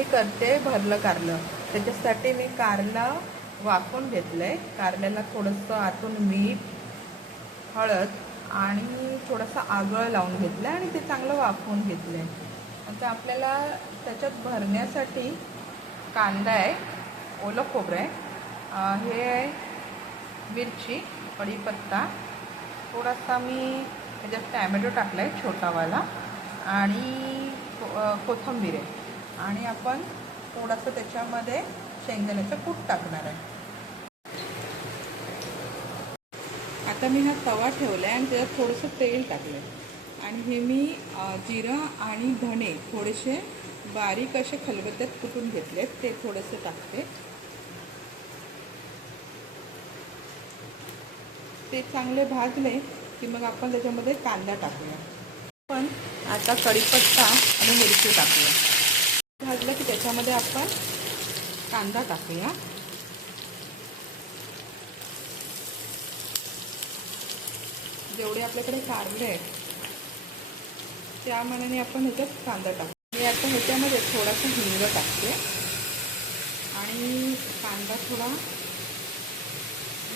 मी करते भरलं कारलं. त्याच्यासाठी मी कारला वाफून घेतलं आहे कारल्याला थोडंसं आतून मीठ हळद आणि थोडंसं आगळ लावून घेतलं आहे आणि ते चांगलं वाफवून घेतलं आहे आता आपल्याला त्याच्यात भरण्यासाठी कांदा आहे ओलं खोबरं आहे हे आहे मिरची कढीपत्ता. थोडासा मी त्याच्यात टॅमॅटो टाकला आहे छोटावाला आणि को- कोथिंबीर आहे. आणि आपण थोडंसं त्याच्यामध्ये शेंगदाण्याचं कूट टाकणार आहे. आता मी हा तवा ठेवला आहे आणि त्याच्यात थोडंसं तेल टाकलं आहे आणि हे मी जिरं आणि धणे थोडेसे बारीक असे खलबत्त्यात कुटून घेतले ते थोडेसे टाकते. ते चांगले भाजले की मग आपण त्याच्यामध्ये कांदा टाकूया. पण आता कढीपत्ता आणि मिरची टाकूया. त्याच्यामध्ये आपण कांदा टाकूया. जेवढे आपल्याकडे कारले आहेत त्या मनाने आपण ह्याच्यात कांदा टाकू. मी आता ह्याच्यामध्ये थोडासा हिंग टाकते. आणि कांदा थोडा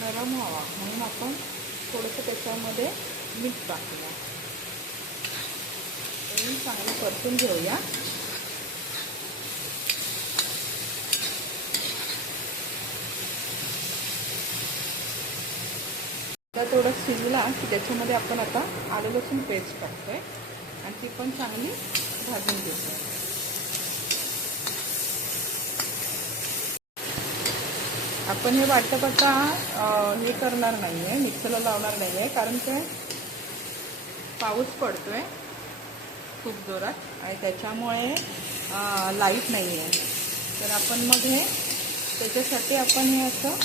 नरम व्हावा म्हणून आपण थोडंसं त्याच्यामध्ये मीठ टाकूया. चांगलं परतून घेऊया. आता थोडं शिजला की त्याच्यामध्ये आपण आता आलं लसूण पेस्ट टाकतोय. आणि ती पण चांगली भाजून घेतो आपण हे वाटप आता हे करणार नाही आहे मिक्सरला लावणार नाही आहे कारण ते पाऊस पडतोय खूप जोरात आणि त्याच्यामुळे लाइट नाही आहे तर आपण मग हे त्याच्यासाठी आपण हे असं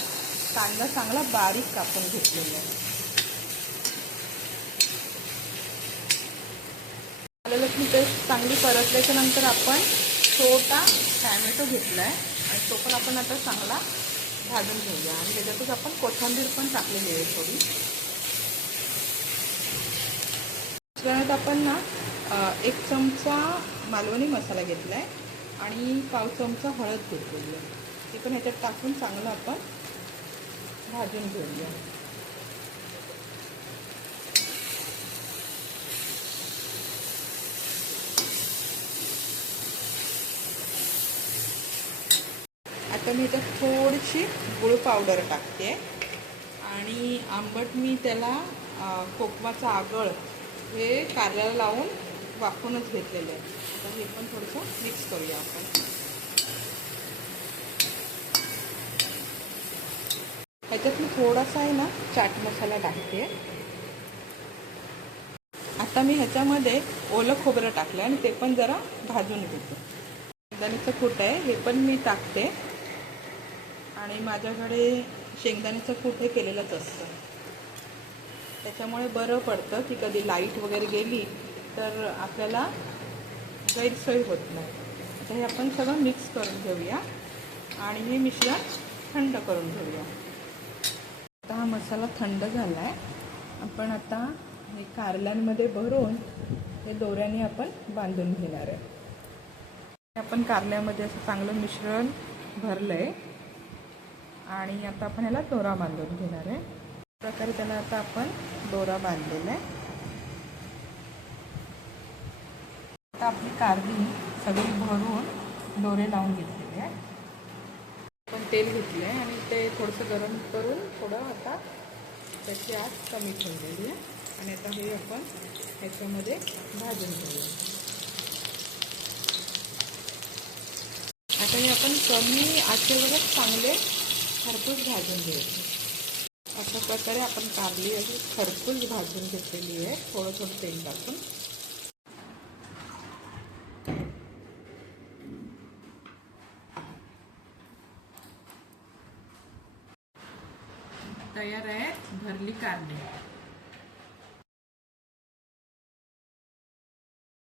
कांदा चांगला बारीक कापून घेतलेला आहे. आलं पेस्ट चांगली परतल्याच्या नंतर आपण छोटा टॅमॅटो घेतला आहे आणि तो पण आपण आता चांगला भाजून घेऊया. आणि त्याच्यातच आपण कोथिंबीर पण टाकलेली आहे थोडी. मिश्रणात आपण ना एक चमचा मालवणी मसाला घेतला आहे आणि पाव चमचा हळद घेतलेली आहे. ते पण ह्याच्यात टाकून चांगलं आपण भाजून घेऊया. आता मी त्यात थोडीशी गुळ पावडर टाकते. आणि आंबट मी त्याला कोकमाचा आगळ हे कारल्याला लावून वाफूनच घेतलेलं आहे. आता हे पण थोडंसं मिक्स करूया आपण. ह्याच्यात मी थोडासा आहे ना चाट मसाला टाकते. आता मी ह्याच्यामध्ये ओलं खोबरं टाकलं आणि ते पण जरा भाजून घेते. शेंगदाण्याचं कूट आहे हे पण मी टाकते. आणि माझ्याकडे शेंगदाण्याचं कूट हे केलेलंच असतं. त्याच्यामुळे बरं पडतं की कधी लाइट वगैरे गेली तर आपल्याला गैरसोय होत नाही. आता हे आपण सगळं मिक्स करून घेऊया. आणि हे मिश्रण थंड करून घेऊया. हा मसाला थंड झाला आहे आपण आता हे कारल्यांमध्ये भरून हे दोऱ्याने आपण बांधून घेणार आहे. आपण कारल्यामध्ये असं चांगलं मिश्रण भरलं आहे आणि आता आपण ह्याला दोरा बांधून घेणार आहे. प्रकारे त्याला आता आपण दोरा बांधलेला आहे. आता आपली कारली सगळी भरून दोरे लावून घेतलेले आहे. पण तेल घेतलं आहे आणि ते थोडंसं गरम करून थोडं आता त्याची आग कमी ठेवलेली आहे आणि आता हे आपण ह्याच्यामध्ये भाजून घेऊया. आता हे आपण कमी आचेवरच चांगले खरपूस भाजून घ्यायचे अशा प्रकारे आपण कारली अशी खरपूस भाजून घेतलेली आहे. थोडं थोडं तेल टाकून. तयार आहे भरली कारली